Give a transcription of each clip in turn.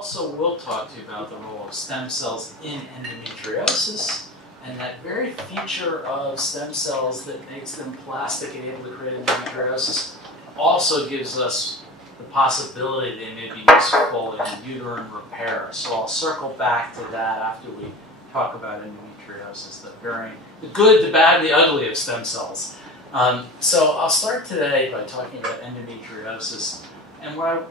Also, we'll talk to you about the role of stem cells in endometriosis, and that very feature of stem cells that makes them plastic and able to create endometriosis also gives us the possibility they may be useful in uterine repair. So I'll circle back to that after we talk about endometriosis, the good, the bad, and the ugly of stem cells. So I'll start today by talking about endometriosis, and the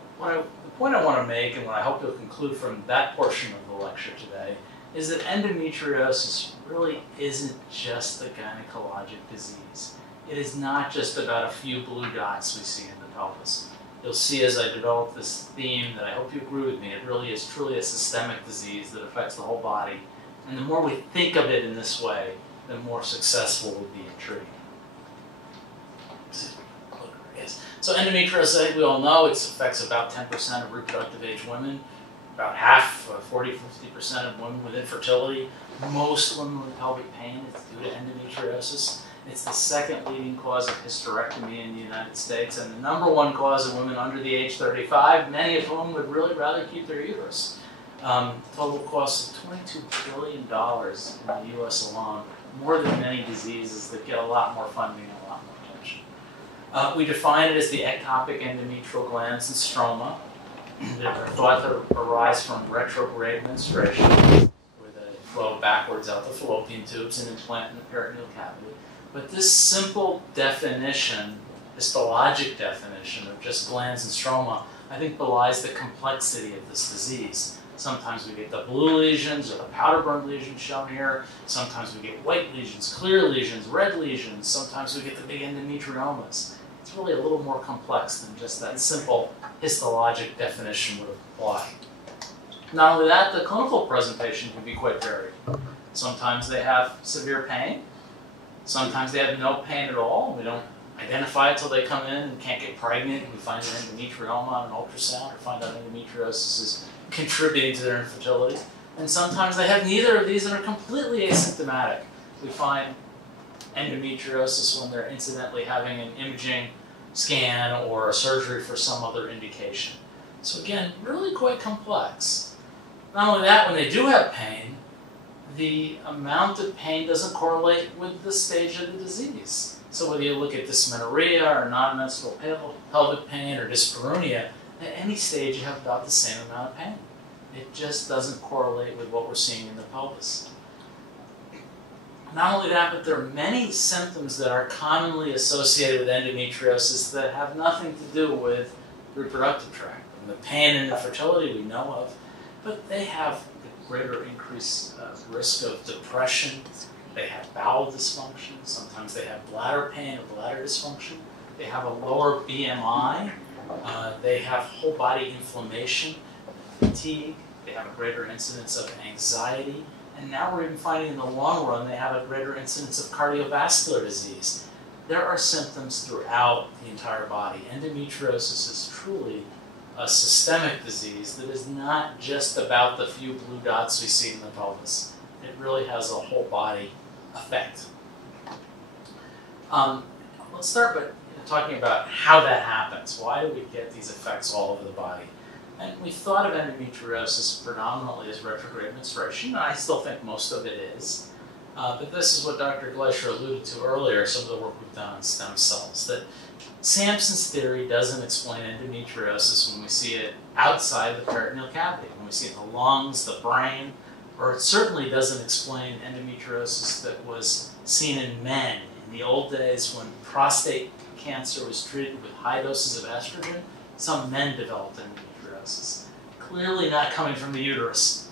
point I want to make, and what I hope you'll conclude from that portion of the lecture today, is that endometriosis really isn't just a gynecologic disease. It is not just about a few blue dots we see in the pelvis. You'll see as I develop this theme that I hope you agree with me, it really is truly a systemic disease that affects the whole body. And the more we think of it in this way, the more successful we'll be in treating it. So endometriosis, I think we all know, it affects about 10% of reproductive age women, about half, 40–50% of women with infertility. Most women with pelvic pain is due to endometriosis. It's the second leading cause of hysterectomy in the United States, and the number one cause of women under the age 35, many of whom would really rather keep their uterus. Total cost of $22 billion in the US alone, more than many diseases that get a lot more funding and a lot more attention. We define it as the ectopic endometrial glands and stroma that are thought to arise from retrograde menstruation, where they flow backwards out the fallopian tubes and implant in the peritoneal cavity. But this simple definition, histologic definition of just glands and stroma, I think belies the complexity of this disease. Sometimes we get the blue lesions or the powder burn lesions shown here. Sometimes we get white lesions, clear lesions, red lesions. Sometimes we get the big endometriomas. It's really a little more complex than just that simple histologic definition would apply. Not only that, the clinical presentation can be quite varied. Sometimes they have severe pain. Sometimes they have no pain at all. We don't identify it until they come in and can't get pregnant. We find an endometrioma on an ultrasound or find out endometriosis is contributing to their infertility. And sometimes they have neither of these and are completely asymptomatic. We find endometriosis when they're incidentally having an imaging scan or a surgery for some other indication. So again, really quite complex. Not only that, when they do have pain, the amount of pain doesn't correlate with the stage of the disease. So whether you look at dysmenorrhea or non-menstrual pelvic pain or dyspareunia, at any stage you have about the same amount of pain. It just doesn't correlate with what we're seeing in the pelvis. Not only that, but there are many symptoms that are commonly associated with endometriosis that have nothing to do with the reproductive tract. And the pain and infertility we know of, but they have a greater increased risk of depression. They have bowel dysfunction. Sometimes they have bladder pain or bladder dysfunction. They have a lower BMI. They have whole body inflammation, fatigue. They have a greater incidence of anxiety. And now we're even finding in the long run they have a greater incidence of cardiovascular disease. There are symptoms throughout the entire body. Endometriosis is truly a systemic disease that is not just about the few blue dots we see in the pelvis. It really has a whole body effect. Let's start by talking about how that happens. Why do we get these effects all over the body? And we thought of endometriosis predominantly as retrograde menstruation, and I still think most of it is. But this is what Dr. Gleicher alluded to earlier, some of the work we've done on stem cells, that Sampson's theory doesn't explain endometriosis when we see it outside the peritoneal cavity, when we see it in the lungs, the brain, or it certainly doesn't explain endometriosis that was seen in men in the old days when prostate cancer was treated with high doses of estrogen. Some men developed endometriosis, clearly not coming from the uterus.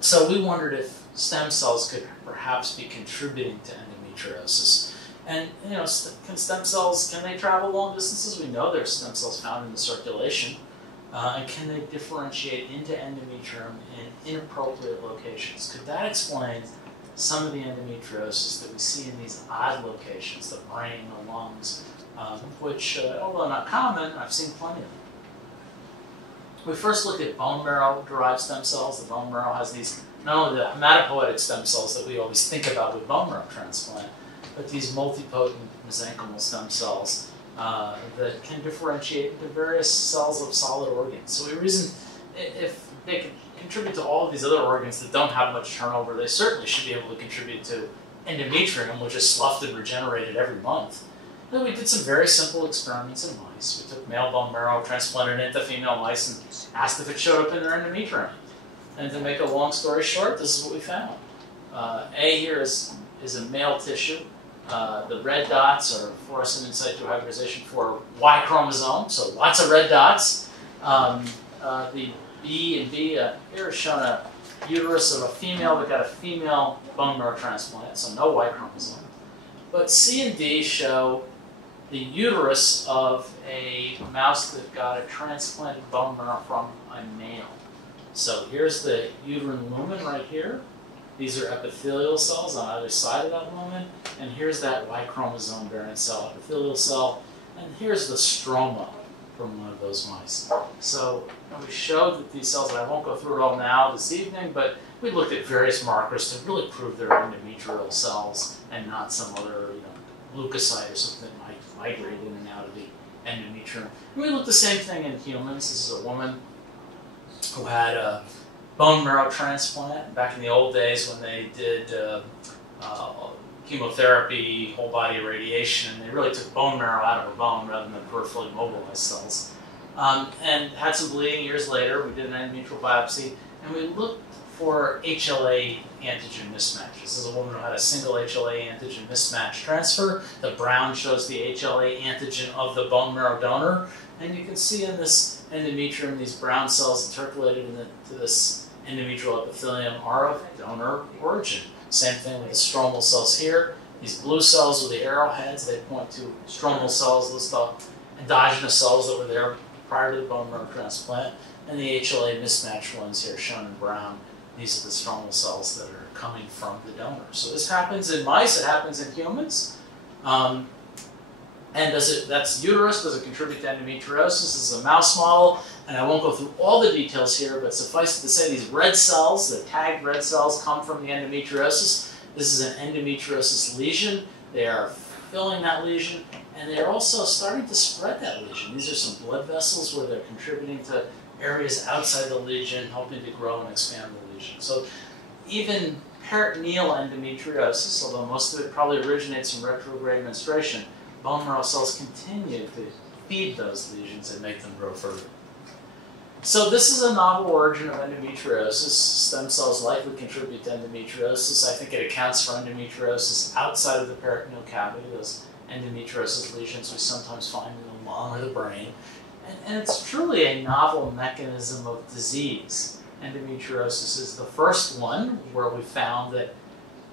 So we wondered if stem cells could perhaps be contributing to endometriosis. And, you know, can stem cells, can they travel long distances? We know there's stem cells found in the circulation. And can they differentiate into endometrium in inappropriate locations? Could that explain some of the endometriosis that we see in these odd locations, the brain, the lungs, which, although not common, I've seen plenty of them. We first looked at bone marrow-derived stem cells. The bone marrow has these, not only the hematopoietic stem cells that we always think about with bone marrow transplant, but these multipotent mesenchymal stem cells that can differentiate into various cells of solid organs. So we reasoned if they can contribute to all of these other organs that don't have much turnover, they certainly should be able to contribute to endometrium, which is sloughed and regenerated every month. And we did some very simple experiments in mice. We took male bone marrow, transplanted it into female mice, and asked if it showed up in their endometrium. And to make a long story short, this is what we found. A here is a male tissue. The red dots are fluorescent in situ hybridization for Y chromosome, so lots of red dots. The B and B here is shown a uterus of a female that got a female bone marrow transplant, so no Y chromosome. But C and D show the uterus of a mouse that got a transplanted bone marrow from a male. So here's the uterine lumen right here. These are epithelial cells on either side of that lumen, and here's that Y chromosome bearing cell, epithelial cell, and here's the stroma from one of those mice. So we showed that these cells, and I won't go through it all now this evening, but we looked at various markers to really prove they're endometrial cells and not some other leukocyte or something that might migrate in and out of the endometrium. And we looked the same thing in humans. This is a woman who had a bone marrow transplant back in the old days when they did chemotherapy, whole body irradiation, and they really took bone marrow out of her bone rather than the peripherally mobilized cells. And had some bleeding years later. We did an endometrial biopsy, and we looked for HLA antigen mismatch. This is a woman who had a single HLA antigen mismatch transfer. The brown shows the HLA antigen of the bone marrow donor, and you can see in this endometrium, these brown cells intercalated into this endometrial epithelium are of donor origin. Same thing with the stromal cells here. These blue cells with the arrowheads, they point to stromal cells, those are endogenous cells that were there prior to the bone marrow transplant. And the HLA mismatched ones here shown in brown, these are the stromal cells that are coming from the donor. So this happens in mice, it happens in humans. And that's uterus, does it contribute to endometriosis? This is a mouse model, and I won't go through all the details here, but suffice it to say these red cells, the tagged red cells, come from the endometriosis. This is an endometriosis lesion. They are filling that lesion, and they're also starting to spread that lesion. These are some blood vessels where they're contributing to areas outside the lesion, helping to grow and expand the lesion. So even peritoneal endometriosis, although most of it probably originates from retrograde menstruation, bone marrow cells continue to feed those lesions and make them grow further. So this is a novel origin of endometriosis. Stem cells likely contribute to endometriosis. I think it accounts for endometriosis outside of the peritoneal cavity, those endometriosis lesions we sometimes find in the lung or the brain. And it's truly a novel mechanism of disease. Endometriosis is the first one where we found that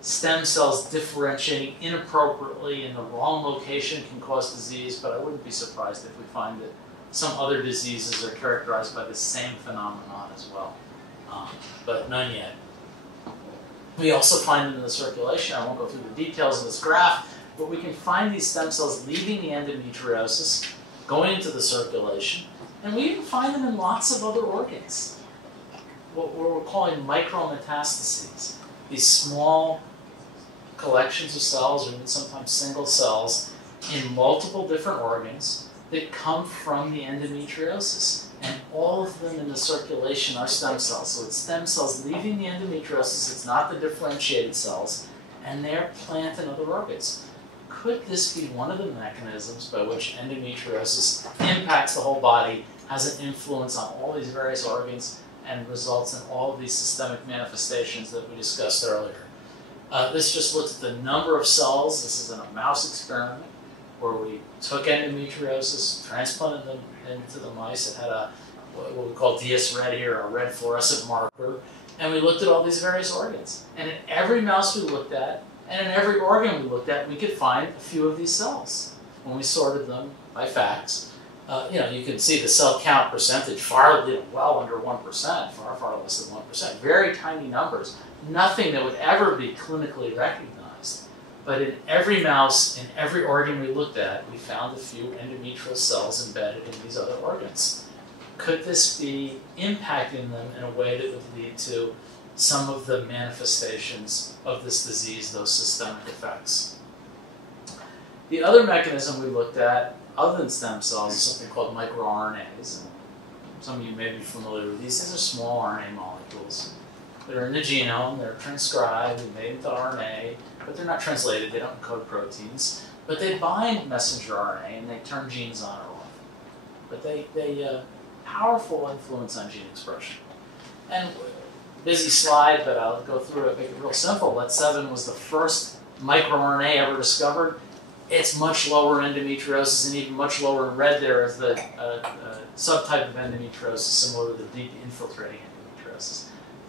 stem cells differentiating inappropriately in the wrong location can cause disease, but I wouldn't be surprised if we find that some other diseases are characterized by the same phenomenon as well, but none yet. We also find them in the circulation. I won't go through the details of this graph, but we can find these stem cells leaving the endometriosis, going into the circulation, and we even find them in lots of other organs, what we're calling micrometastases. These small collections of cells, or even sometimes single cells, in multiple different organs that come from the endometriosis. And all of them in the circulation are stem cells. So it's stem cells leaving the endometriosis, it's not the differentiated cells, and they're planted in other organs. Could this be one of the mechanisms by which endometriosis impacts the whole body, has an influence on all these various organs, and results in all of these systemic manifestations that we discussed earlier? This just looks at the number of cells. This is in a mouse experiment where we took endometriosis, transplanted them into the mice. It had what we call DS red here, a red fluorescent marker, and we looked at all these various organs. And in every mouse we looked at, and in every organ we looked at, we could find a few of these cells when we sorted them by facts. You can see the cell count percentage far, well under 1%, far less than 1%. Very tiny numbers. Nothing that would ever be clinically recognized. But in every mouse, in every organ we looked at, we found a few endometrial cells embedded in these other organs. Could this be impacting them in a way that would lead to some of the manifestations of this disease, those systemic effects? The other mechanism we looked at, other than stem cells, is something called microRNAs. some of you may be familiar with these. These are small RNA molecules. They're in the genome, they're transcribed and made into RNA, but they're not translated, they don't encode proteins. But they bind messenger RNA and they turn genes on or off. But they powerful influence on gene expression. And busy slide, but I'll go through it, make it real simple. Let7 was the first microRNA ever discovered. It's much lower in endometriosis, and even much lower in red there is the subtype of endometriosis similar to the deep infiltrating endometriosis.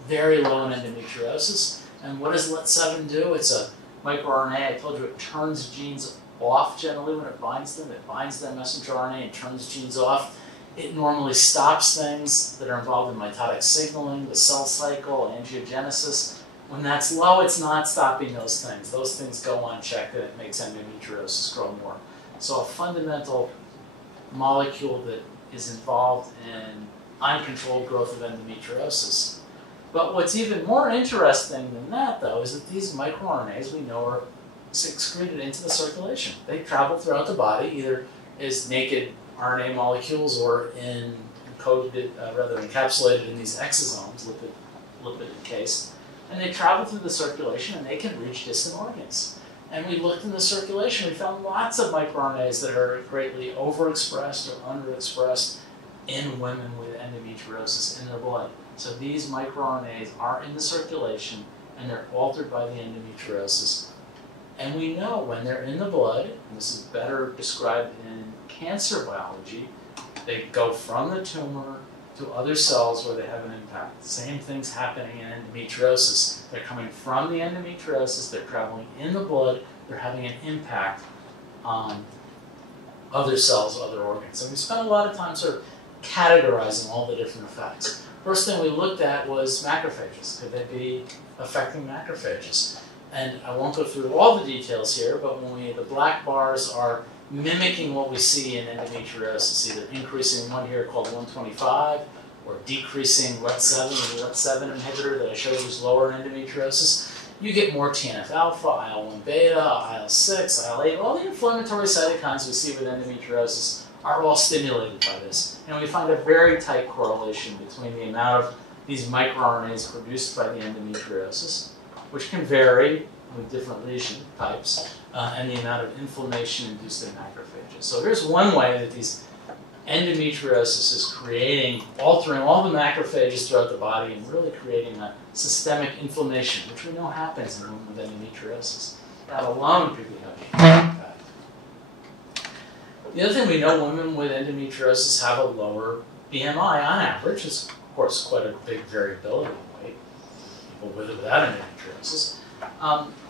Very low in endometriosis. And what does Let7 do? It's a microRNA. I told you it turns genes off generally when it binds them. It binds that messenger RNA and turns genes off. It normally stops things that are involved in mitotic signaling, the cell cycle, angiogenesis. When that's low, it's not stopping those things. Those things go unchecked and it makes endometriosis grow more. So a fundamental molecule that is involved in uncontrolled growth of endometriosis. But what's even more interesting than that, though, is that these microRNAs we know are excreted into the circulation. They travel throughout the body, either as naked RNA molecules or encapsulated in these exosomes, lipid encased. And they travel through the circulation and they can reach distant organs. And we looked in the circulation, we found lots of microRNAs that are greatly overexpressed or underexpressed in women with endometriosis in their blood. So these microRNAs are in the circulation and they're altered by the endometriosis. And we know when they're in the blood, and this is better described in cancer biology, they go from the tumor to other cells where they have an impact. Same thing's happening in endometriosis. They're coming from the endometriosis, they're traveling in the blood, they're having an impact on other cells, other organs. And we spent a lot of time sort of categorizing all the different effects. First thing we looked at was macrophages. Could they be affecting macrophages? And I won't go through all the details here, but the black bars are mimicking what we see in endometriosis, either increasing one here called 125, or decreasing Let7, the Let7 inhibitor that I showed you is lower in endometriosis. You get more TNF-alpha, IL-1 beta, IL-6, IL-8, all the inflammatory cytokines we see with endometriosis are all stimulated by this. And we find a very tight correlation between the amount of these microRNAs produced by the endometriosis, which can vary with different lesion types, and the amount of inflammation induced in macrophages. So here's one way that these endometriosis is altering all the macrophages throughout the body and really creating a systemic inflammation, which we know happens in women with endometriosis. That alone could be having an impact. The other thing we know, women with endometriosis have a lower BMI on average. There's, of course, quite a big variability in weight, people with or without endometriosis.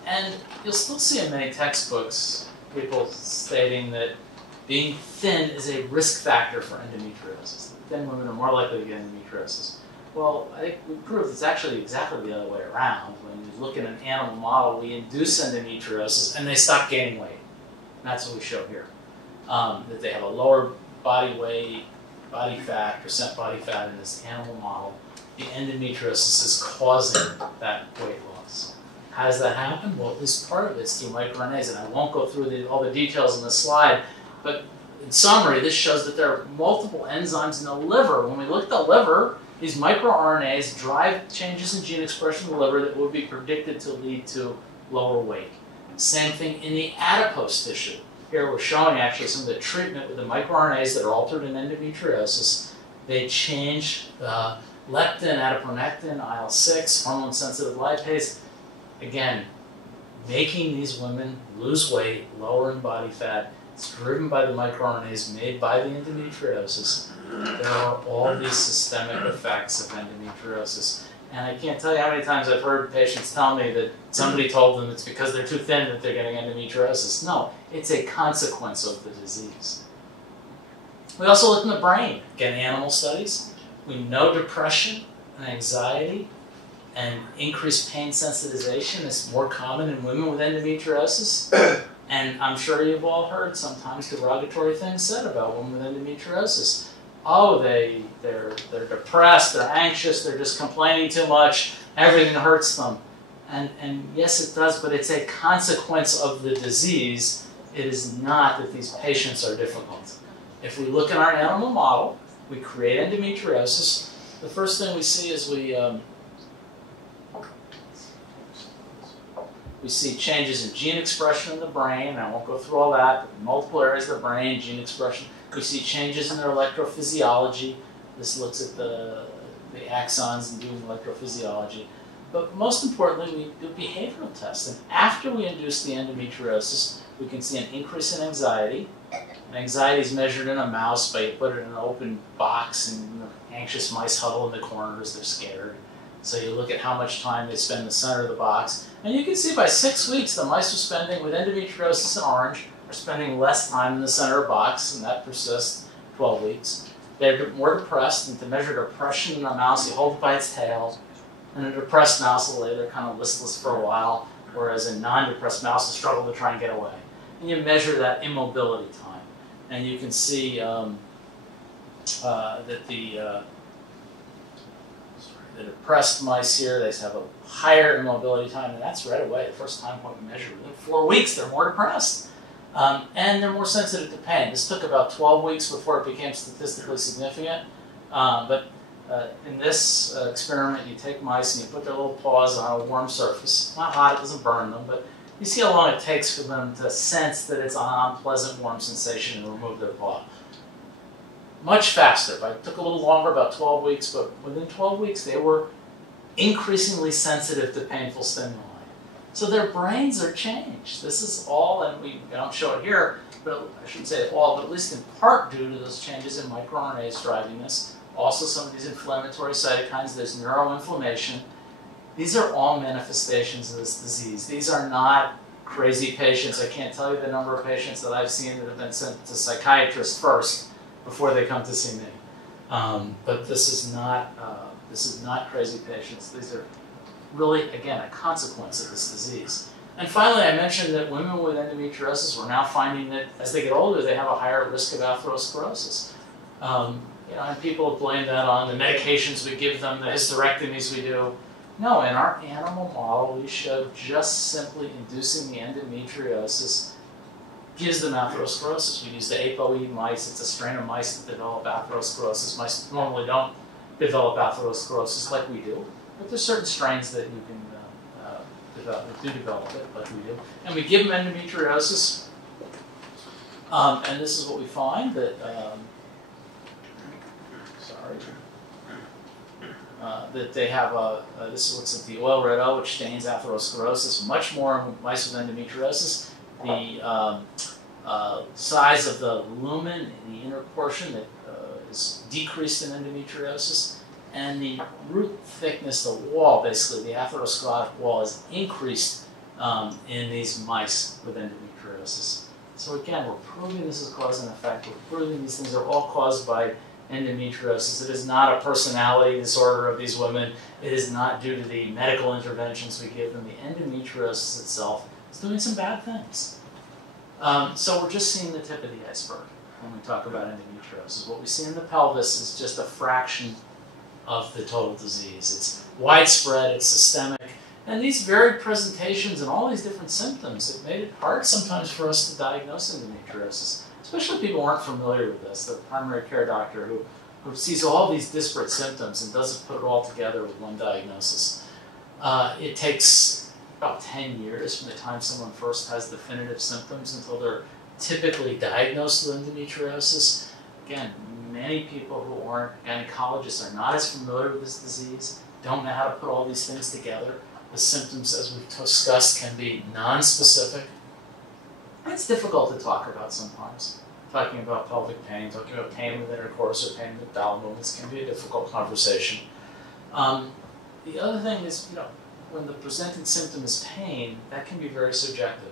And you'll still see in many textbooks people stating that being thin is a risk factor for endometriosis. Thin women are more likely to get endometriosis. Well, I think we proved it's actually exactly the other way around. When you look at an animal model, we induce endometriosis and they stop gaining weight. And that's what we show here. That they have a lower body weight, body fat, percent body fat in this animal model. The endometriosis is causing that weight loss. How does that happen? Well, at least part of it's through microRNAs, and I won't go through all the details in this slide, but in summary, this shows that there are multiple enzymes in the liver. When we look at the liver, these microRNAs drive changes in gene expression in the liver that would be predicted to lead to lower weight. Same thing in the adipose tissue. Here we're showing actually some of the treatment with the microRNAs that are altered in endometriosis. They change leptin, adiponectin, IL-6, hormone-sensitive lipase. Again, making these women lose weight, lower in body fat. It's driven by the microRNAs made by the endometriosis. There are all these systemic effects of endometriosis. And I can't tell you how many times I've heard patients tell me that somebody told them it's because they're too thin that they're getting endometriosis. No, it's a consequence of the disease. We also look in the brain. Again, animal studies. We know depression and anxiety and increased pain sensitization is more common in women with endometriosis. And I'm sure you've all heard sometimes derogatory things said about women with endometriosis. Oh, they're depressed, they're anxious, they're just complaining too much, everything hurts them. And yes, it does, but it's a consequence of the disease. It is not that these patients are difficult. If we look at our animal model, we create endometriosis. The first thing we see is we see changes in gene expression in the brain. I won't go through all that, but multiple areas of the brain, gene expression. We see changes in their electrophysiology. This looks at the axons and doing electrophysiology. But most importantly, we do behavioral tests. And after we induce the endometriosis, we can see an increase in anxiety. And anxiety is measured in a mouse by you put it in an open box and anxious mice huddle in the corners, they're scared. So you look at how much time they spend in the center of the box. And you can see by 6 weeks, the mice are spending, with endometriosis in orange, are spending less time in the center of the box, and that persists 12 weeks. They're more depressed, and to measure depression in a mouse, you hold it by its tail. And a depressed mouse will lay there kind of listless for a while, whereas a non-depressed mouse will struggle to try and get away. And you measure that immobility time. And you can see that the depressed mice here, they have a higher immobility time, and that's right away, the first time point we measure. Within 4 weeks, they're more depressed. And they're more sensitive to pain. This took about 12 weeks before it became statistically significant. In this experiment, you take mice and you put their little paws on a warm surface. Not hot, it doesn't burn them, but you see how long it takes for them to sense that it's an unpleasant warm sensation and remove their paw. Much faster. It took a little longer, about 12 weeks, but within 12 weeks they were increasingly sensitive to painful stimuli. So their brains are changed. This is all, and we don't show it here, but I shouldn't say all, but at least in part due to those changes in microRNAs driving this. Also some of these inflammatory cytokines, there's neuroinflammation. These are all manifestations of this disease. These are not crazy patients. I can't tell you the number of patients that I've seen that have been sent to psychiatrists first before they come to see me. But this is not crazy patients. These are really, again, a consequence of this disease. And finally, I mentioned that women with endometriosis, we're now finding that as they get older, they have a higher risk of atherosclerosis. And people blame that on the medications we give them, the hysterectomies we do. No, in our animal model, we showed just simply inducing the endometriosis gives them atherosclerosis. We use the ApoE mice. It's a strain of mice that develop atherosclerosis. Mice normally don't develop atherosclerosis like we do, but there's certain strains that you can develop it like we do. And we give them endometriosis, and this is what we find, that that they have this looks at the oil red O, which stains atherosclerosis, much more in mice with endometriosis. The size of the lumen in the inner portion that is decreased in endometriosis, and the root thickness, the wall, basically, the atherosclerotic wall is increased in these mice with endometriosis. So again, we're proving this is cause and effect. We're proving these things are all caused by endometriosis. It is not a personality disorder of these women. It is not due to the medical interventions we give them. The endometriosis itself is doing some bad things. So we're just seeing the tip of the iceberg when we talk about endometriosis. What we see in the pelvis is just a fraction of the total disease. It's widespread, it's systemic, and these varied presentations and all these different symptoms, it made it hard sometimes for us to diagnose endometriosis. Especially people who aren't familiar with this, the primary care doctor who sees all these disparate symptoms and doesn't put it all together with one diagnosis. It takes about 10 years from the time someone first has definitive symptoms until they're typically diagnosed with endometriosis. Again, many people who aren't gynecologists are not as familiar with this disease, don't know how to put all these things together. The symptoms, as we've discussed, can be non-specific. It's difficult to talk about sometimes. Talking about pelvic pain, talking about pain with intercourse or pain with bowel movements can be a difficult conversation. The other thing is, when the presenting symptom is pain, that can be very subjective.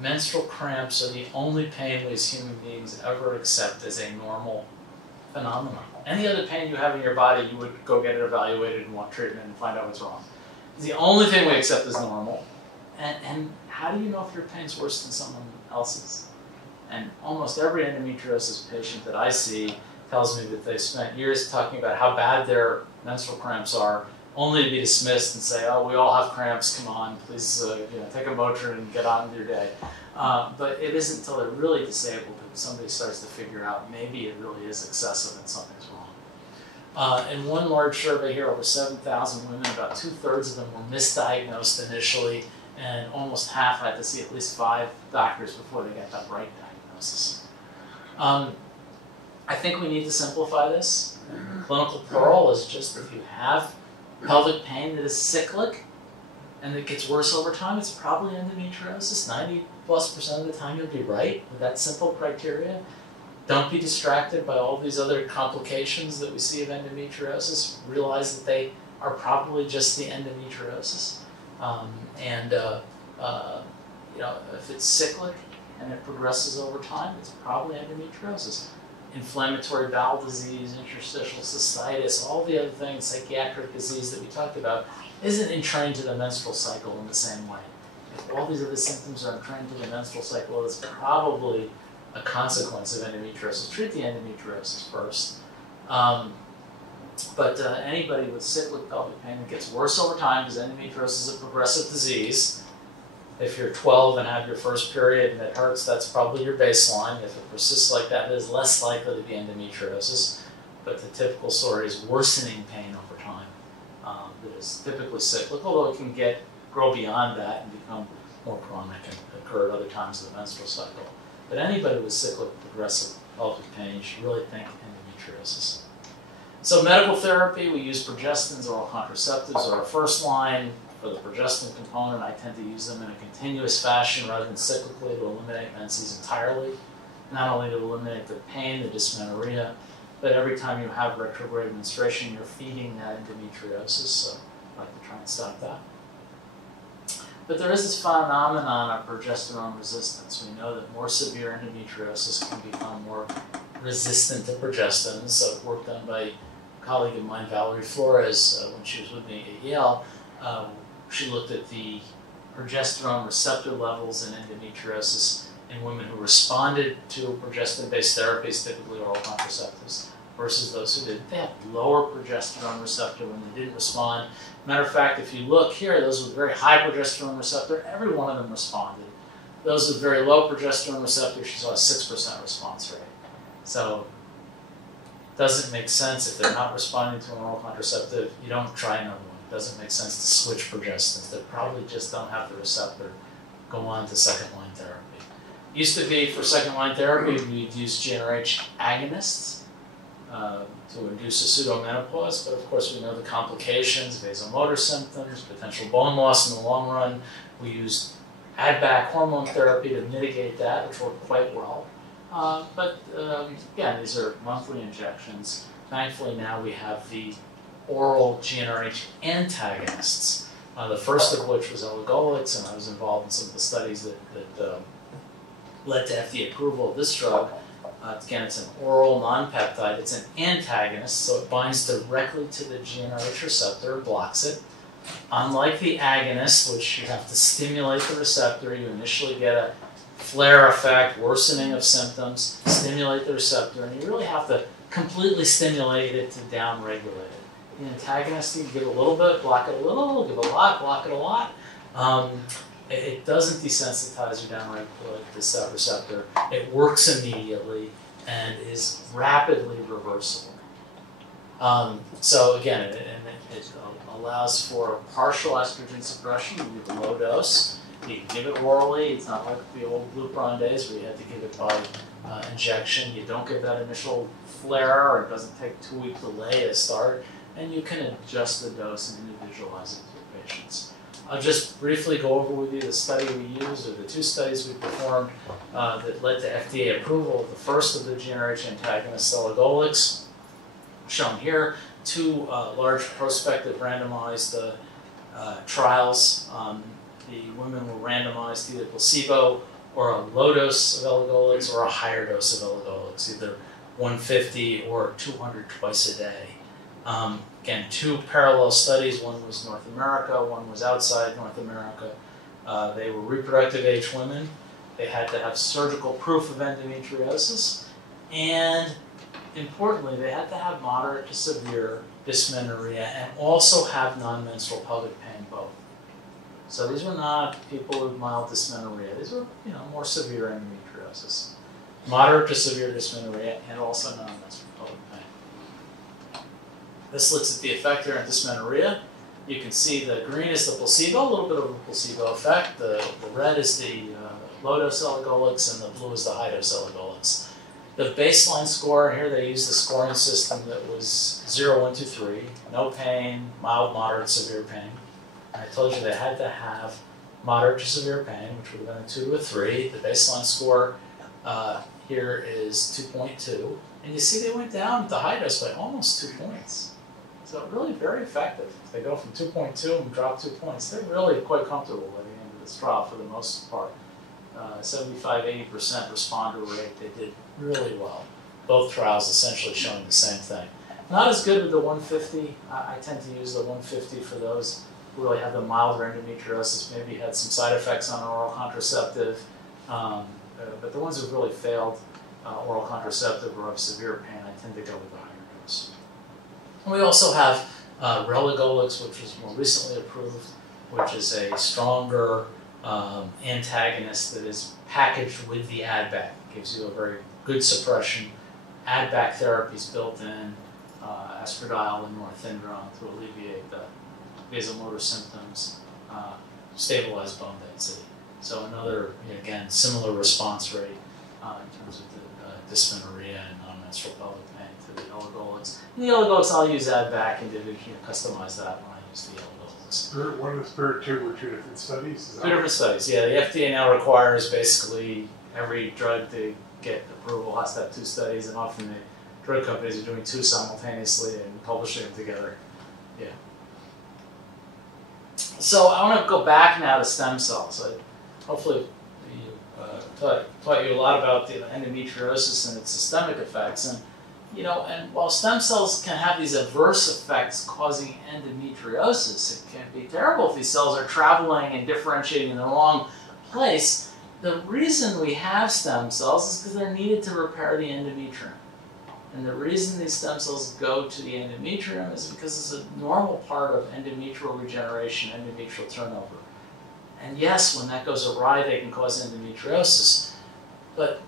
Menstrual cramps are the only pain we as human beings ever accept as a normal phenomenon. Any other pain you have in your body, you would go get it evaluated and want treatment and find out what's wrong. It's the only thing we accept as normal. And how do you know if your pain's worse than someone else's? And almost every endometriosis patient that I see tells me that they spent years talking about how bad their menstrual cramps are only to be dismissed and say, oh, we all have cramps, come on, please take a Motrin and get on with your day. But it isn't until they're really disabled that somebody starts to figure out maybe it really is excessive and something's wrong. In one large survey here, over 7,000 women, about 2/3 of them were misdiagnosed initially, and almost half had to see at least 5 doctors before they got that right diagnosis. I think we need to simplify this. Clinical parole is just if you have pelvic pain that is cyclic and it gets worse over time, it's probably endometriosis. 90+% of the time you'll be right with that simple criteria. Don't be distracted by all these other complications that we see of endometriosis. Realize that they are probably just the endometriosis. If it's cyclic and it progresses over time, it's probably endometriosis. Inflammatory bowel disease, interstitial cystitis, all the other things, psychiatric disease that we talked about, isn't entrained to the menstrual cycle in the same way. If all these other symptoms are entrained to the menstrual cycle, it's probably a consequence of endometriosis. Treat the endometriosis first. But anybody with cyclic pelvic pain that gets worse over time, because endometriosis is a progressive disease. If you're 12 and have your first period and it hurts, that's probably your baseline. If it persists like that, it is less likely to be endometriosis. But the typical story is worsening pain over time. That is typically cyclical, although it can grow beyond that and become more chronic and occur at other times of the menstrual cycle. But anybody with cyclic progressive pelvic pain, you should really think endometriosis. So medical therapy, we use progestins, oral contraceptives, are our first line. For the progestin component, I tend to use them in a continuous fashion rather than cyclically to eliminate menses entirely. Not only to eliminate the pain, the dysmenorrhea, but every time you have retrograde menstruation, you're feeding that endometriosis, so I like to try and stop that. But there is this phenomenon of progesterone resistance. We know that more severe endometriosis can become more resistant to progestins. So work done by a colleague of mine, Valerie Flores, when she was with me at Yale. She looked at the progesterone receptor levels in endometriosis in women who responded to progestin-based therapies, typically oral contraceptives, versus those who didn't. They had lower progesterone receptor when they didn't respond. Matter of fact, if you look here, those with very high progesterone receptor, every one of them responded. Those with very low progesterone receptor, she saw a 6% response rate. So it doesn't make sense if they're not responding to an oral contraceptive, you don't try another one. It doesn't make sense to switch progestins. They probably just don't have the receptor. Go on to second-line therapy. Used to be for second-line therapy, we'd use GnRH agonists to induce a pseudomenopause, but of course we know the complications, vasomotor symptoms, potential bone loss in the long run. We used add-back hormone therapy to mitigate that, which worked quite well. Again, these are monthly injections. Thankfully now we have the oral GnRH antagonists, the first of which was elagolix, and I was involved in some of the studies that led to FDA approval of this drug. Again, it's an oral non-peptide. It's an antagonist, so it binds directly to the GnRH receptor, blocks it. Unlike the agonist, which you have to stimulate the receptor, you initially get a flare effect, worsening of symptoms, stimulate the receptor, and you really have to completely stimulate it to downregulate it. The antagonist, you give a little bit, block it a little, give a lot, block it a lot. It doesn't desensitize or downregulate this receptor. It works immediately and is rapidly reversible. So again, it allows for partial estrogen suppression. You give a low dose. You can give it orally. It's not like the old Lupron days where you had to give it by injection. You don't get that initial flare, or it doesn't take 2-week delay to start. And you can adjust the dose and individualize it for patients. I'll just briefly go over with you the study we used, or the 2 studies we performed that led to FDA approval of the first of the GnRH antagonists, elagolix, shown here. 2 large prospective randomized trials. The women were randomized to either placebo or a low dose of elagolix or a higher dose of elagolix, either 150 or 200 twice a day. Again, 2 parallel studies. One was North America, one was outside North America. They were reproductive age women. They had to have surgical proof of endometriosis. And importantly, they had to have moderate to severe dysmenorrhea, and also have non-menstrual pelvic pain both. So these were not people with mild dysmenorrhea. These were, more severe endometriosis, moderate to severe dysmenorrhea, and also non-menstrual pelvic pain. This looks at the effect here on dysmenorrhea. You can see the green is the placebo, a little bit of a placebo effect. The red is the low-dose elagolix, and the blue is the high-dose elagolix. The baseline score, here they used the scoring system that was 0, 1, 2, 3, no pain, mild, moderate, severe pain. And I told you they had to have moderate to severe pain, which would have been a 2 to a 3. The baseline score here is 2.2. And you see they went down at the high dose by almost 2 points. So really very effective. If they go from 2.2 and drop 2 points, they're really quite comfortable by the end of this trial for the most part. 75–80% responder rate, they did really well. Both trials essentially showing the same thing. Not as good with the 150. I tend to use the 150 for those who really have the milder endometriosis, maybe had some side effects on oral contraceptive, but the ones who've really failed oral contraceptive or have severe pain, I tend to go with the higher dose. And we also have relagolix, which was more recently approved, which is a stronger antagonist that is packaged with the add-back. It gives you a very good suppression. Add-back therapy is built in, estradiol and norethindrone to alleviate the vasomotor symptoms, stabilize bone density. So another, again, similar response rate in terms of the dysmenorrhea and non-menstrual pelvic pain to the elagolix. And the elagolix, I'll use add-back individually, customize that when I use the elagolix. Spirit 1 and Spirit 2 were 2 different studies? Two different studies, yeah. The FDA now requires basically every drug to get approval has to have 2 studies, and often the drug companies are doing 2 simultaneously and publishing them together. Yeah. So I want to go back now to stem cells. Hopefully taught you a lot about the endometriosis and its systemic effects. And, and while stem cells can have these adverse effects causing endometriosis, it can be terrible if these cells are traveling and differentiating in the wrong place. The reason we have stem cells is because they're needed to repair the endometrium. And the reason these stem cells go to the endometrium is because it's a normal part of endometrial regeneration, endometrial turnover. And yes, when that goes awry, they can cause endometriosis. But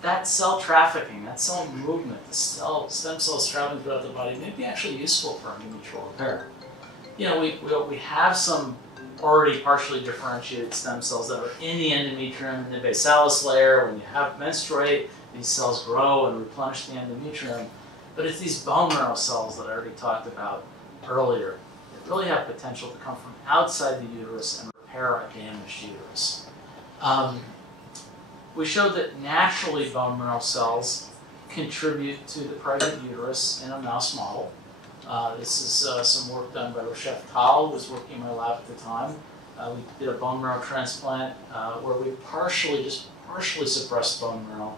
that cell trafficking, that cell movement, the stem cells traveling throughout the body may be actually useful for endometrial repair. We have some already partially differentiated stem cells that are in the endometrium, in the basalis layer. When you have menstruate, these cells grow and replenish the endometrium. But it's these bone marrow cells that I already talked about earlier that really have potential to come from outside the uterus and repair a damaged uterus. We showed that naturally bone marrow cells contribute to the pregnant uterus in a mouse model. This is some work done by Rochelle Tal, who was working in my lab at the time. We did a bone marrow transplant where we partially suppressed bone marrow.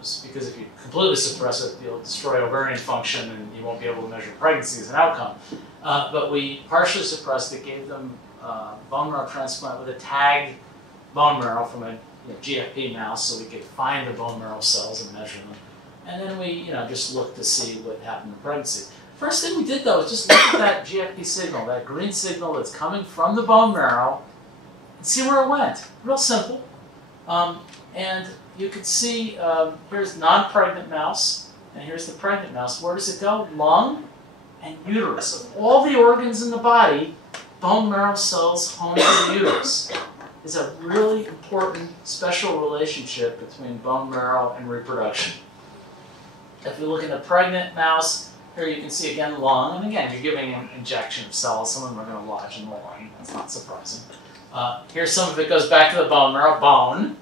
Because if you completely suppress it, you'll destroy ovarian function and you won't be able to measure pregnancy as an outcome. But we partially suppressed it, gave them bone marrow transplant with a tagged bone marrow from a GFP mouse so we could find the bone marrow cells and measure them. And then we just looked to see what happened in pregnancy. First thing we did though is just look at that GFP signal, that green signal that's coming from the bone marrow, and see where it went. Real simple. And you can see here's non-pregnant mouse, and here's the pregnant mouse. Where does it go? Lung and uterus. Of all the organs in the body, bone marrow cells home to the uterus. Is a really important special relationship between bone marrow and reproduction. If we look at a pregnant mouse, here you can see again lung, and again you're giving an injection of cells. Some of them are going to lodge in the lung. That's not surprising. Here's some of it goes back to the bone marrow, bone.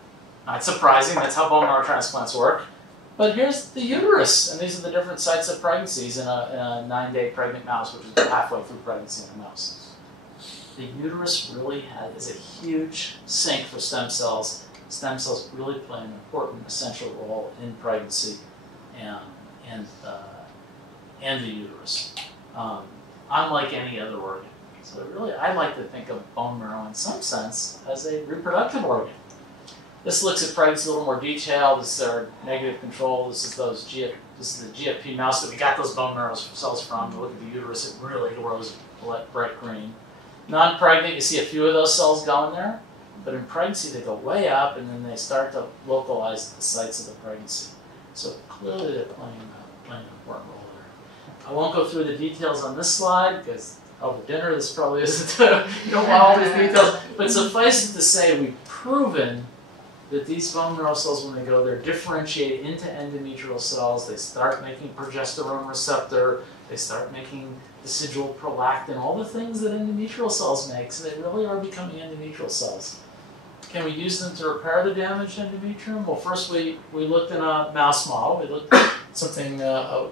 Not surprising, that's how bone marrow transplants work. But here's the uterus, and these are the different sites of pregnancies in a 9-day pregnant mouse, which is halfway through pregnancy in a mouse. The uterus really is a huge sink for stem cells. Stem cells really play an important, essential role in pregnancy and the uterus, unlike any other organ. So really, I like to think of bone marrow in some sense as a reproductive organ. This looks at pregnancy in a little more detail. This is our negative control. This is those This is the GFP mouse that we got those bone marrow cells from. You look at the uterus, it really glows bright green. Non-pregnant, you see a few of those cells going there, but in pregnancy they go way up and then they start to localize the sites of the pregnancy. So clearly they're playing an important role there. I won't go through the details on this slide because over dinner this probably isn't, you don't want all these details, but suffice it to say we've proven that these bone marrow cells, when they go there, differentiate into endometrial cells. They start making progesterone receptor. They start making decidual prolactin, all the things that endometrial cells make. So they really are becoming endometrial cells. Can we use them to repair the damaged endometrium? Well, first we looked in a mouse model. We looked at something, a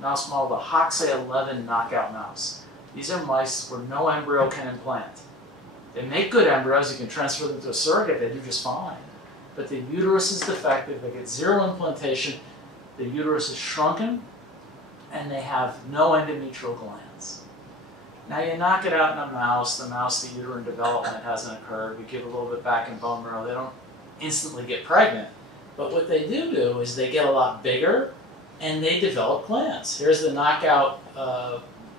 mouse model, the HOXA11 knockout mouse. These are mice where no embryo can implant. They make good embryos, you can transfer them to a surrogate, they do just fine. But the uterus is defective, they get zero implantation, the uterus is shrunken, and they have no endometrial glands. Now you knock it out in a mouse, the uterine development hasn't occurred, we give a little bit back in bone marrow, they don't instantly get pregnant. But what they do is they get a lot bigger, and they develop glands. Here's the knockout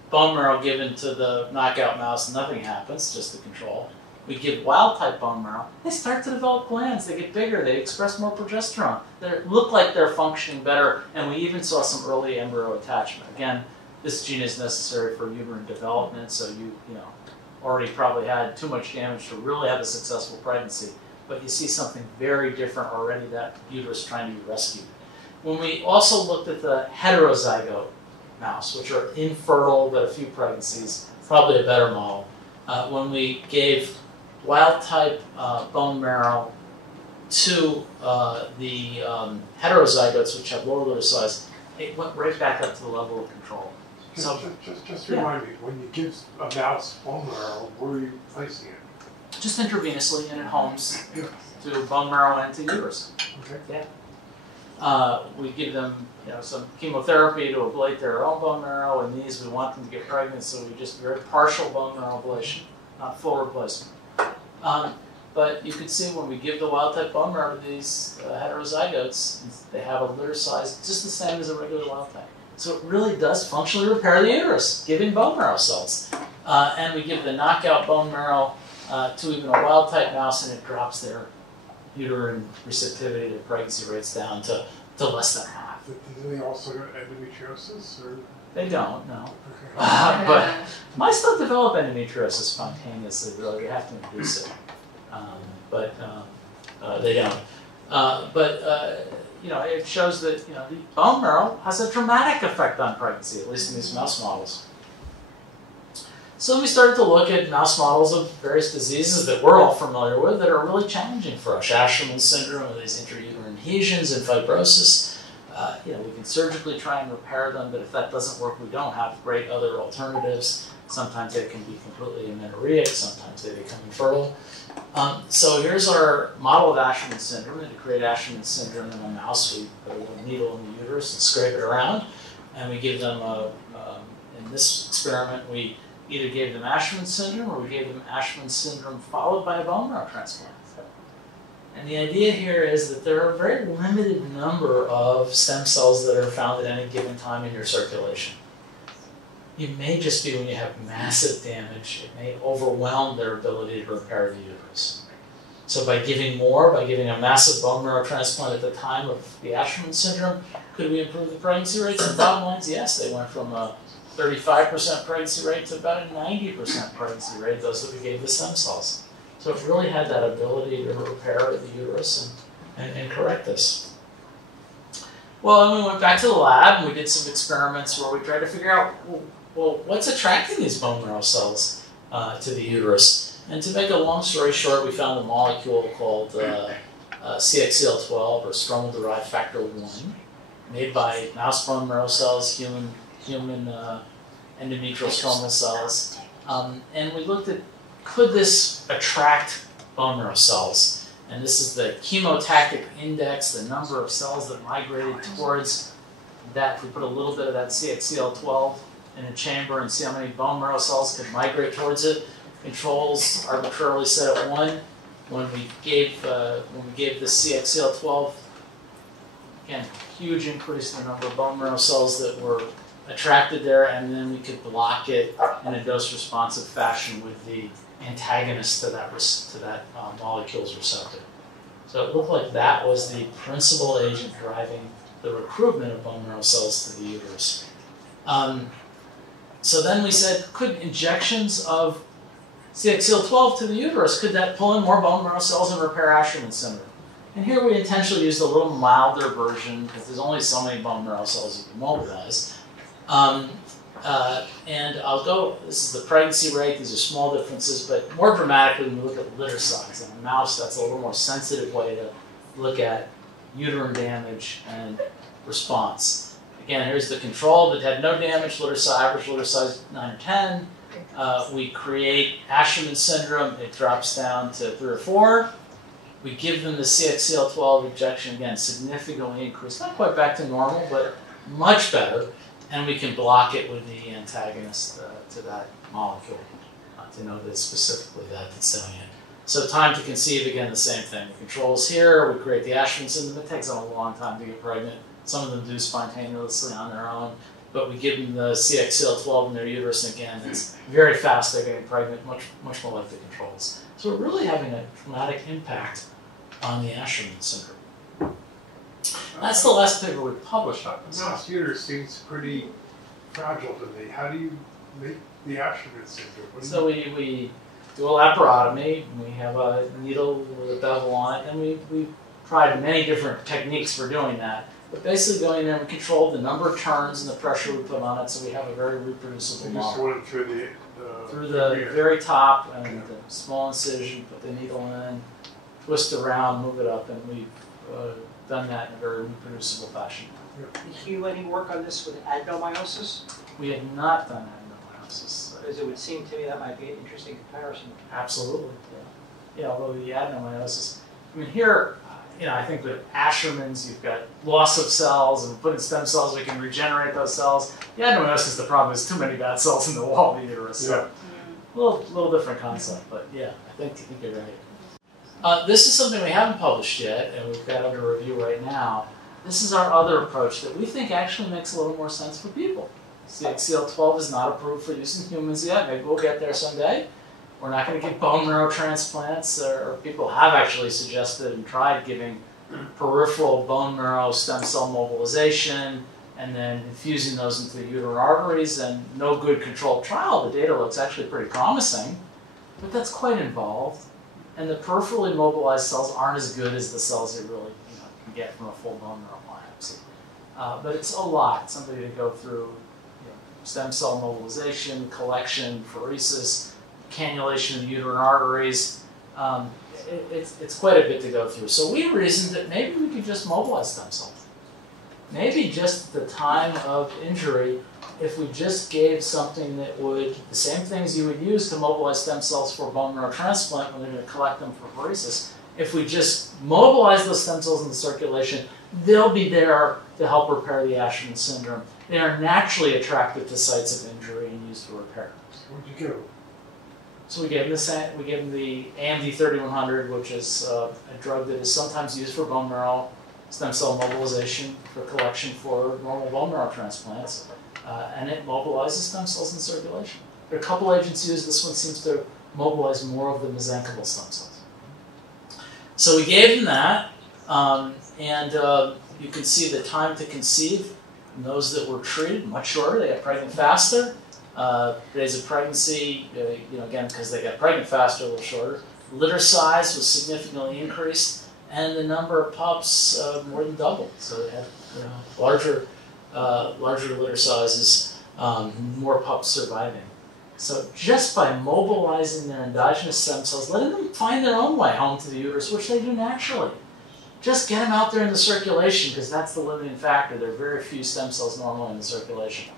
bone marrow given to the knockout mouse, nothing happens, just the control. We give wild type bone marrow, they start to develop glands, they get bigger, they express more progesterone. They look like they're functioning better, and we even saw some early embryo attachment. Again, this gene is necessary for uterine development, so you already probably had too much damage to really have a successful pregnancy, but you see something very different already, that uterus trying to be rescued. When we also looked at the heterozygote mouse, which are infertile but a few pregnancies, probably a better model. When we gave wild type bone marrow to the heterozygotes, which have lower liver size, it went right back up to the level of control. Just remind me, when you give a mouse bone marrow, where are you placing it? Just intravenously and at homes to bone marrow and to uterus. Okay. Yeah. We give them some chemotherapy to ablate their own bone marrow, and these we want them to get pregnant, so we just very partial bone marrow ablation, not full replacement. But you can see when we give the wild type bone marrow to these heterozygotes, they have a litter size just the same as a regular wild type. So it really does functionally repair the uterus, giving bone marrow cells. And we give the knockout bone marrow to even a wild type mouse, and it drops their uterine receptivity to pregnancy rates down to less than half. Do they also get endometriosis? Or? They don't, no. Okay. But mice don't develop endometriosis spontaneously, really. You have to induce it. They don't. It shows that the bone marrow has a dramatic effect on pregnancy, at least in these mouse models. So we started to look at mouse models of various diseases that we're all familiar with that are really challenging for us. Asherman syndrome, or these intrauterine adhesions and fibrosis. We can surgically try and repair them, but if that doesn't work, we don't have great other alternatives. Sometimes they can be completely amenorrheic, sometimes they become infertile. So here's our model of Asherman syndrome. And to create Asherman syndrome in a mouse, we put a little needle in the uterus and scrape it around, and we give them, in this experiment, we either gave them Asherman syndrome or we gave them Asherman syndrome followed by a bone marrow transplant. And the idea here is that there are a very limited number of stem cells that are found at any given time in your circulation. It may just be when you have massive damage, it may overwhelm their ability to repair the uterus. So by giving more, by giving a massive bone marrow transplant at the time of the Asherman syndrome, could we improve the pregnancy rates? And bottom lines, yes, they went from a 35% pregnancy rate to about a 90% pregnancy rate, those that we gave the stem cells. So it really had that ability to repair the uterus and correct this. Well, then we went back to the lab and we did some experiments where we tried to figure out, well, what's attracting these bone marrow cells to the uterus? And to make a long story short, we found a molecule called CXCL12, or stromal-derived factor 1, made by mouse bone marrow cells, human endometrial stromal cells. And we looked at, could this attract bone marrow cells? And this is the chemotactic index, the number of cells that migrated towards that. We put a little bit of that CXCL12 in a chamber and see how many bone marrow cells could migrate towards it. Controls arbitrarily set at 1. When we gave the CXCL12 again, huge increase in the number of bone marrow cells that were attracted there, and then we could block it in a dose-responsive fashion with the antagonist to that molecule's receptor. So it looked like that was the principal agent driving the recruitment of bone marrow cells to the uterus. So then we said, could injections of CXCL12 to the uterus, could that pull in more bone marrow cells and repair Asherman syndrome? And here we intentionally used a little milder version because there's only so many bone marrow cells you can mobilize. And I'll go, this is the pregnancy rate, these are small differences, but more dramatically when we look at litter size. In a mouse, that's a little more sensitive way to look at uterine damage and response. Again, here's the control that had no damage, average litter size 9 or 10. We create Asherman syndrome, it drops down to 3 or 4. We give them the CXCL12 injection, again, significantly increased, not quite back to normal, but much better. And we can block it with the antagonist to that molecule, to know that specifically that's doing it. So time to conceive, again, the same thing. The controls here, we create the Asherman syndrome. It takes them a long time to get pregnant. Some of them do spontaneously on their own, but we give them the CXCL12 in their uterus, and again, it's very fast. They're getting pregnant, much more like the controls. So we're really having a dramatic impact on the Asherman syndrome. That's the last paper we published on this. The mouse uterus seems pretty fragile to me. How do you make the Asherman syndrome? So we do a laparotomy. We have a needle with a bevel on it, and we've tried many different techniques for doing that. But basically going in there, we control the number of turns and the pressure we put on it, so we have a very reproducible model. You just went through the very top and the small incision, put the needle in, twist around, move it up, and we've done that in a very reproducible fashion. Did Hugh any work on this with adenomyosis? We have not done adenomyosis. Because it would seem to me that might be an interesting comparison. Absolutely, yeah. Although the adenomyosis, I mean here, I think with Asherman's, you've got loss of cells, and put in stem cells, we can regenerate those cells. The adenomyosis, the problem is too many bad cells in the wall of the uterus. So a little different concept, but yeah, I think you're right. This is something we haven't published yet, and we've got under review right now. This is our other approach that we think actually makes a little more sense for people. CXCL12 is not approved for use in humans yet. Maybe we'll get there someday. We're not going to give bone marrow transplants, or people have actually suggested and tried giving peripheral bone marrow stem cell mobilization and then infusing those into the uterine arteries, and no good controlled trial. The data looks actually pretty promising, but that's quite involved. And the peripherally mobilized cells aren't as good as the cells you really can get from a full bone marrow biopsy. But it's a lot. Somebody to go through stem cell mobilization, collection, pheresis, cannulation of the uterine arteries. It's quite a bit to go through. So we reasoned that maybe we could just mobilize stem cells. Maybe just the time of injury, if we just gave something that would, the same things you would use to mobilize stem cells for bone marrow transplant when they're going to collect them for pheresis, if we just mobilize those stem cells in the circulation, they'll be there to help repair the Asherman syndrome. They are naturally attracted to sites of injury and used for repair. What'd you give them? So we gave them the AMD 3100, which is a drug that is sometimes used for bone marrow stem cell mobilization for collection for normal bone marrow transplants. And it mobilizes stem cells in circulation. There are a couple agents used. This one seems to mobilize more of the mesenchymal stem cells. So we gave them that, and you can see the time to conceive in those that were treated, much shorter. They got pregnant faster. Days of pregnancy, again, because they got pregnant faster, a little shorter. Litter size was significantly increased, and the number of pups more than doubled. So they had larger litter sizes, more pups surviving. So just by mobilizing their endogenous stem cells, letting them find their own way home to the uterus, which they do naturally. Just get them out there in the circulation, because that's the limiting factor. There are very few stem cells normally in the circulation.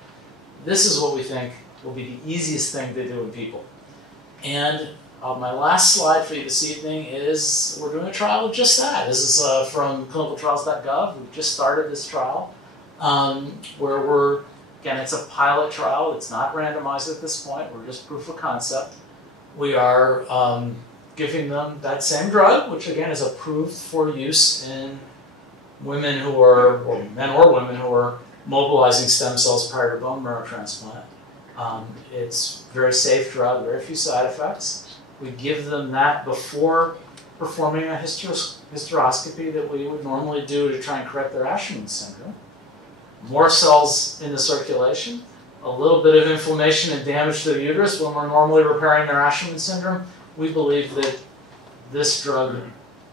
This is what we think will be the easiest thing to do in people. And my last slide for you this evening is we're doing a trial of just that. This is from clinicaltrials.gov. We've just started this trial where again, it's a pilot trial. It's not randomized at this point. We're just proof of concept. We are giving them that same drug, which again is approved for use in women who are, or men or women who are mobilizing stem cells prior to bone marrow transplant. It's a very safe drug, very few side effects. We give them that before performing a hysteroscopy that we would normally do to try and correct their Asherman syndrome. More cells in the circulation, a little bit of inflammation and damage to the uterus when we're normally repairing their Asherman syndrome. We believe that this drug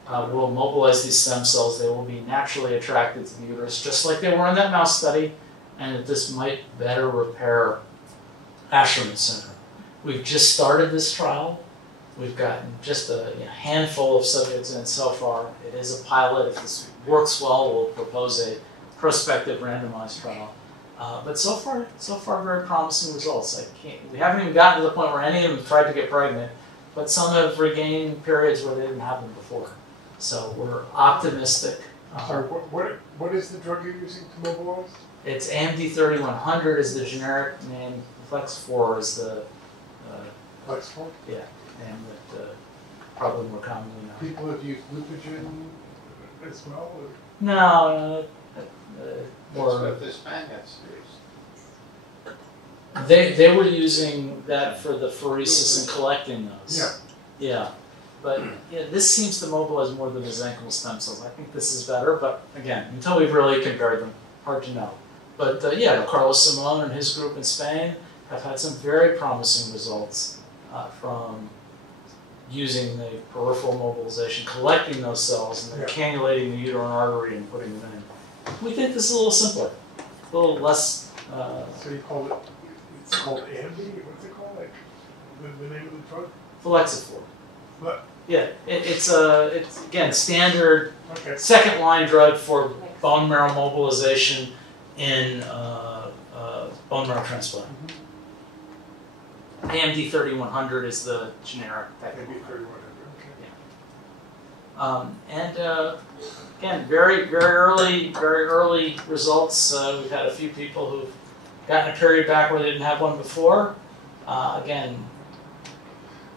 will mobilize these stem cells. They will be naturally attracted to the uterus, just like they were in that mouse study, and that this might better repair Asherman syndrome. We've just started this trial. We've gotten just a handful of subjects in so far. It is a pilot. If this works well, we'll propose a prospective randomized trial. But so far, very promising results. We haven't even gotten to the point where any of them have tried to get pregnant, but some have regained periods where they didn't have them before. So we're optimistic. Sorry, what is the drug you're using to mobilize? It's AMD 3100 is the generic name. Flex4 is the Flex4? Yeah, and that probably more commonly known. People have used Lupigen as well? Or? No, That's what the Spaniards used. They were using that for the pheresis and collecting those. Yeah. Yeah. But this seems to mobilize more than the mesenchymal stem cells. I think this is better, but again, until we've really compared them, hard to know. But Carlos Simon and his group in Spain have had some very promising results from using the peripheral mobilization, collecting those cells, and then cannulating the uterine artery and putting them in. We think this is a little simpler, a little less. So you call it? It's called AMD. What's it called? Like the name of the drug? Flexifor. What? Yeah, it's again standard Okay. second line drug for bone marrow mobilization in bone marrow transplant. AMD 3100 is the generic technical. Maybe 3100. Okay. And again, very early results. We've had a few people who've gotten a period back where they didn't have one before. Again,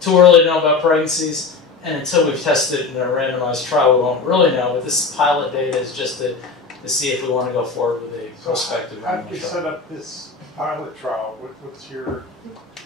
too early to know about pregnancies, and until we've tested it in a randomized trial, we won't really know. But this pilot data is just to see if we want to go forward with a prospective How did you randomized set trial. up this pilot trial? What's your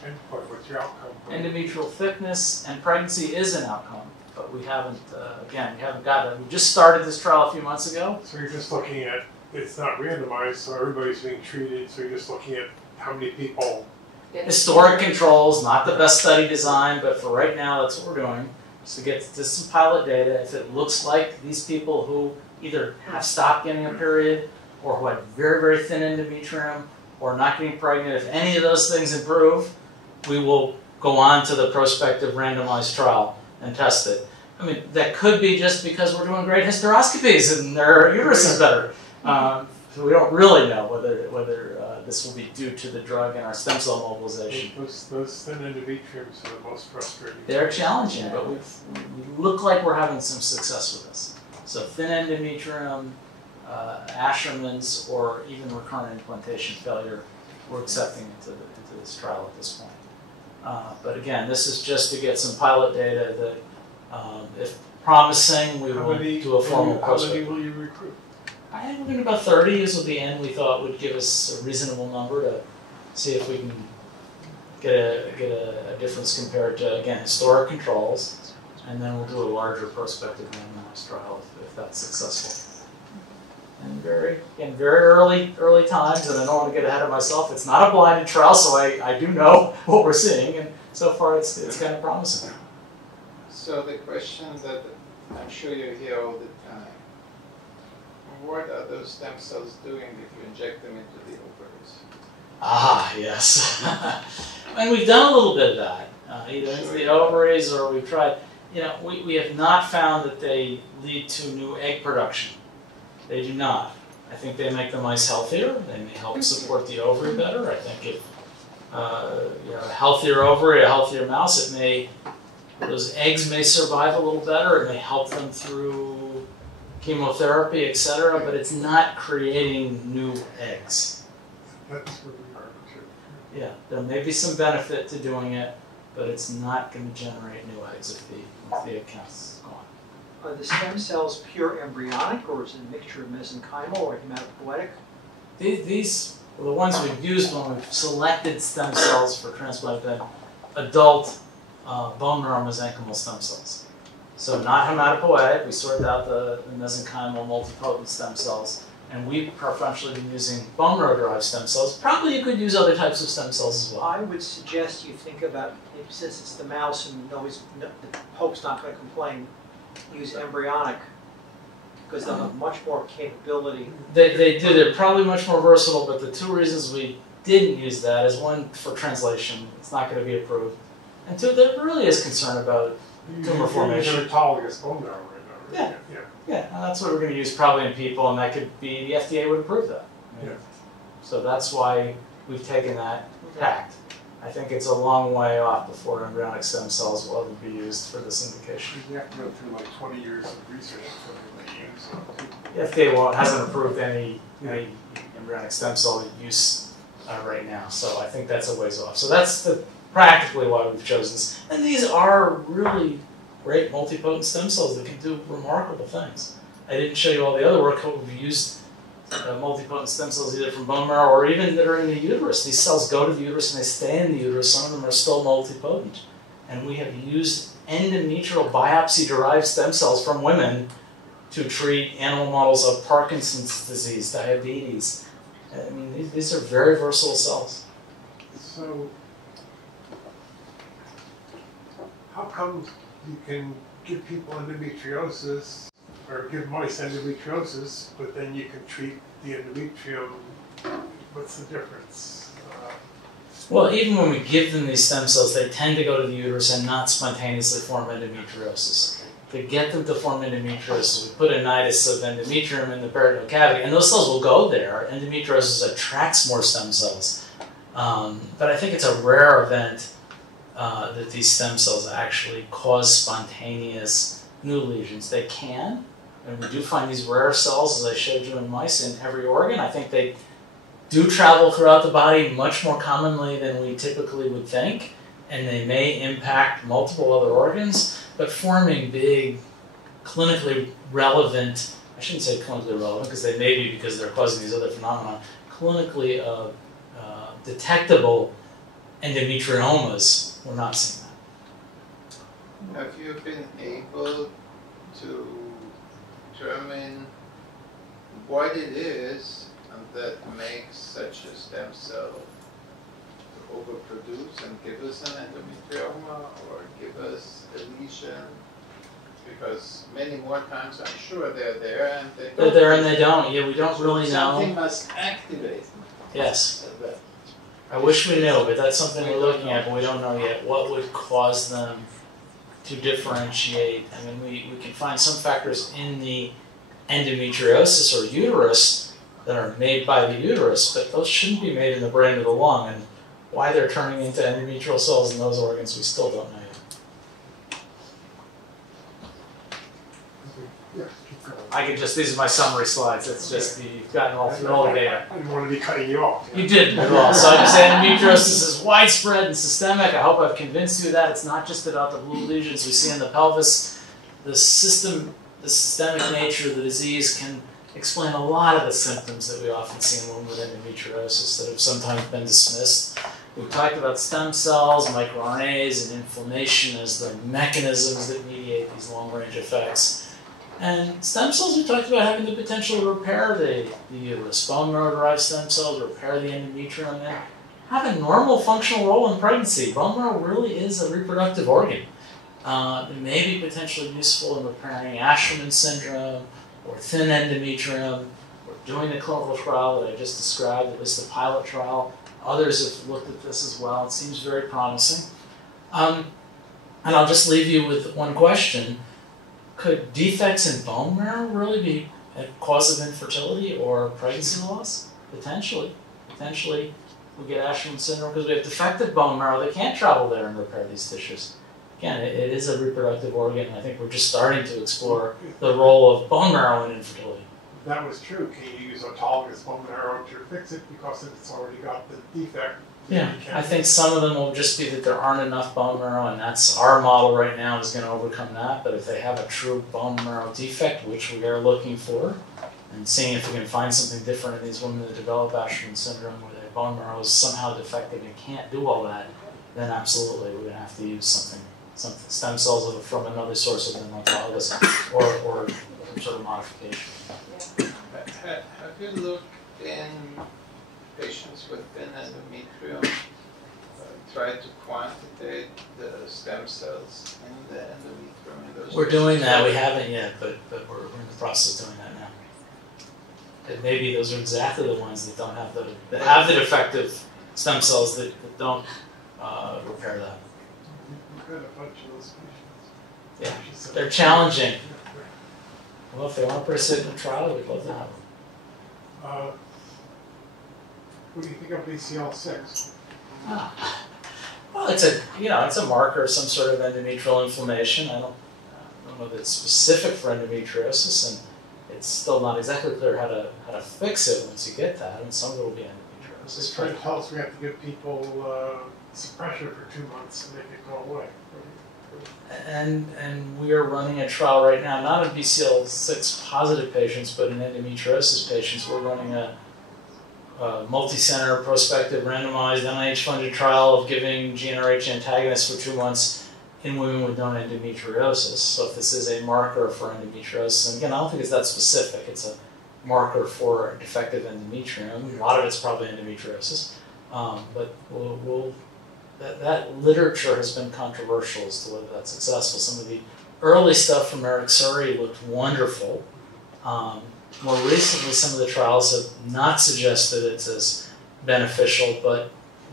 endpoint? What's your outcome? Endometrial thickness and pregnancy is an outcome, but we haven't, again, we haven't got it. We just started this trial a few months ago. So you're just looking at, it's not randomized, so everybody's being treated, so you're just looking at how many people. Historic controls, not the best study design, but for right now, that's what we're doing. Just to get to some pilot data. If it looks like these people who either have stopped getting a period or who had very thin endometrium or not getting pregnant, if any of those things improve, we will go on to the prospective randomized trial and test it. I mean, that could be just because we're doing great hysteroscopies and their uterus is better. So we don't really know whether this will be due to the drug and our stem cell mobilization. Those thin endometriums are the most frustrating. They're challenging, but we look like we're having some success with this. So thin endometrium, Asherman's, or even recurrent implantation failure, we're accepting into this trial at this point. But again, this is just to get some pilot data that, if promising, we will do a formal prospect. How many will you recruit? I think we're going to about 30 is what the end we thought would give us a reasonable number to see if we can get a difference compared to, again, historic controls, and then we'll do a larger prospective randomized trial if that's successful. And very early times, and I don't want to get ahead of myself. It's not a blinded trial, so I do know what we're seeing, and so far it's kind of promising. So the question that I'm sure you hear all the time, what are those stem cells doing if you inject them into the ovaries? Ah, yes. And we've done a little bit of that, either into the ovaries or we've tried. We have not found that they lead to new egg production. They do not. I think they make the mice healthier. They may help support the ovary better. I think if a healthier ovary, a healthier mouse, those eggs may survive a little better. It may help them through chemotherapy, etc., but it's not creating new eggs. That's where we are too. Yeah, there may be some benefit to doing it, but it's not going to generate new eggs if the egg count is gone. Are the stem cells pure embryonic, or is it a mixture of mesenchymal or hematopoietic? These were the ones we've used when we've selected stem cells for transplant, then adult bone marrow mesenchymal stem cells. So not hematopoietic, we sorted out the mesenchymal multipotent stem cells, and we've preferentially been using bone marrow derived stem cells. Probably you could use other types of stem cells as well. I would suggest you think about, since it's the mouse and nobody's, the Pope's not going to complain, use embryonic, because they'll have much more capability. They do. They're probably much more versatile, but the two reasons we didn't use that is one, for translation, it's not going to be approved, and two, there really is concern about tumor formation. You're autologous bone marrow right now, right? Yeah, and that's what we're going to use probably in people, and that could be, the FDA would approve that. Yeah. So that's why we've taken that tact. I think it's a long way off before embryonic stem cells will ever be used for this indication. You have to go through like 20 years of research before they use it. The FDA hasn't approved any embryonic stem cell use right now, so I think that's a ways off. So that's practically why we've chosen this. And these are really great multipotent stem cells that can do remarkable things. I didn't show you all the other work. We've used multipotent stem cells either from bone marrow or even that are in the uterus. These cells go to the uterus and they stay in the uterus. Some of them are still multipotent. And we have used endometrial biopsy-derived stem cells from women to treat animal models of Parkinson's disease, diabetes. I mean, these are very versatile cells. So, how come you can give people endometriosis or give mice endometriosis, but then you can treat the endometrium? What's the difference? Well, even when we give them these stem cells, they tend to go to the uterus and not spontaneously form endometriosis. To get them to form endometriosis, we put a nidus of endometrium in the peritoneal cavity, and those cells will go there. Endometriosis attracts more stem cells. But I think it's a rare event that these stem cells actually cause spontaneous new lesions. They can, and we do find these rare cells, as I showed you in mice, in every organ. I think they do travel throughout the body much more commonly than we typically would think, and they may impact multiple other organs, but forming big, clinically relevant, I shouldn't say clinically relevant, because they may be because they're causing these other phenomena, clinically detectable endometriomas, we're not seeing that. Have you been able to determine what it is that makes such a stem cell to overproduce and give us an endometrioma or give us a lesion? Because many more times I'm sure they're there and they don't. They're there and they don't. Yeah, we don't really know. Something must activate them. Yes. I wish we knew, but that's something we're looking at, but we don't know yet. What would cause them to differentiate? I mean, we can find some factors in the endometriosis or uterus that are made by the uterus, but those shouldn't be made in the brain or the lung. And why they're turning into endometrial cells in those organs, we still don't know yet. Yeah, keep going. I can just, these are my summary slides. It's just, you've gotten all through all the data. I didn't want to be cutting you off. You didn't at all. So I just say endometriosis is widespread and systemic. I hope I've convinced you that it's not just about the blue lesions we see in the pelvis. The systemic nature of the disease can explain a lot of the symptoms that we often see in women with endometriosis that have sometimes been dismissed. We've talked about stem cells, microRNAs, and inflammation as the mechanisms that mediate these long-range effects. And stem cells, we talked about having the potential to repair the uterus. Bone marrow-derived stem cells repair the endometrium and have a normal functional role in pregnancy. Bone marrow really is a reproductive organ. It may be potentially useful in repairing Asherman syndrome or thin endometrium. We're doing the clinical trial that I just described, at least the pilot trial. Others have looked at this as well. It seems very promising. And I'll just leave you with one question. Could defects in bone marrow really be a cause of infertility or pregnancy loss? Potentially. Potentially, we get Asherman syndrome because we have defective bone marrow. They can't travel there and repair these tissues. Again, it is a reproductive organ, and I think we're just starting to explore the role of bone marrow in infertility. If that was true, can you use autologous bone marrow to fix it because it's already got the defect Yeah, I think some of them will just be that there aren't enough bone marrow, and that's our model right now is going to overcome that. But if they have a true bone marrow defect, which we are looking for, and seeing if we can find something different in these women that develop Asherman syndrome where their bone marrow is somehow defective and can't do all that, then absolutely we're going to have to use some stem cells from another source other than autologous or some sort of modification. Have you looked in patients with thin endometrium, tried to quantitate the stem cells in the endometrium in those? We're doing that. We haven't yet, but we're in the process of doing that now. And maybe those are exactly the ones that don't have the defective stem cells that don't repair that. We've got a bunch of those patients. Yeah, they're challenging. Well, if they want to participate in the trial, we'd love to have them. What do you think of BCL6? Well, it's a marker of some sort of endometrial inflammation. I don't know that it's specific for endometriosis, and it's still not exactly clear how to fix it once you get that. And some of it will be endometriosis. This trying to tell us we have to give people suppression for 2 months to make it go away. And we are running a trial right now, not in BCL6 positive patients, but in endometriosis patients. We're running a multi-center, prospective, randomized, NIH-funded trial of giving GnRH antagonists for 2 months in women with known endometriosis. So if this is a marker for endometriosis, and again, I don't think it's that specific. It's a marker for defective endometrium. A lot of it's probably endometriosis, but that literature has been controversial as to whether that's successful. Some of the early stuff from Eric Suri looked wonderful. More recently, some of the trials have not suggested it's as beneficial, but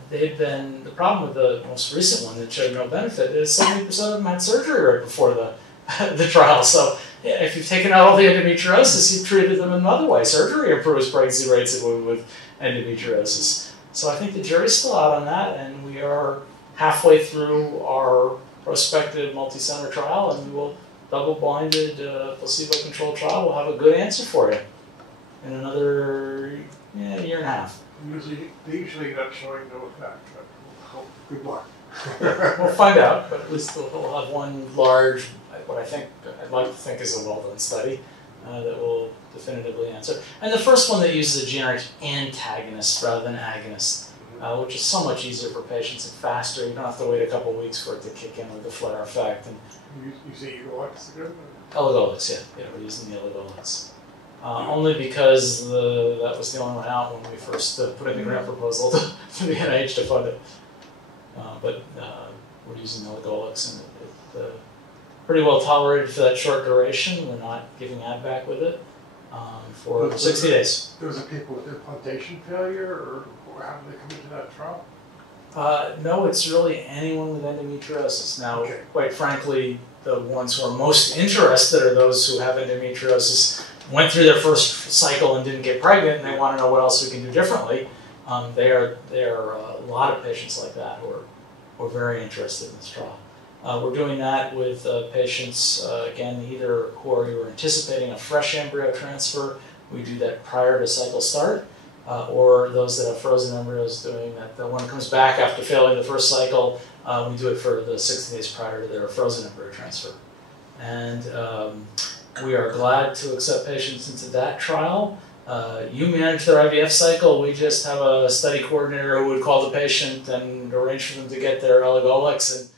they've been, the problem with the most recent one that showed no benefit is 70% of them had surgery right before the trial. So yeah, if you've taken out all the endometriosis, you've treated them another way. Surgery improves pregnancy rates in women with endometriosis. So I think the jury's still out on that, and we are halfway through our prospective multi-center trial, and we will double-blinded, placebo-controlled trial. We'll have a good answer for you in another year and a half. They usually end up showing no effect, but good luck. We'll find out, but at least we'll have one large, what I'd like to think is a well-done study that will definitively answer. And the first one that uses a GnRH antagonist rather than agonist, which is so much easier for patients and faster. You don't have to wait a couple of weeks for it to kick in with the flare effect. And you say Eligolix again? Eligolix, yeah, we're using the Eligolix. Only because that was the only one out when we first put in the grant proposal to the NIH to fund it. But we're using Eligolix, and it's pretty well tolerated for that short duration. We're not giving AdVac with it for 60 days. Those are people with implantation failure, or how do they come into that trial? No, it's really anyone with endometriosis. Now, quite frankly, the ones who are most interested are those who have endometriosis, went through their first cycle and didn't get pregnant, and they want to know what else we can do differently. There are a lot of patients like that who are very interested in this trial. We're doing that with patients, again, either who are anticipating a fresh embryo transfer, we do that prior to cycle start, or those that have frozen embryos doing that. The one that comes back after failing the first cycle, we do it for the 60 days prior to their frozen embryo transfer. And we are glad to accept patients into that trial. You manage their IVF cycle. We just have a study coordinator who would call the patient and arrange for them to get their Eligolix, and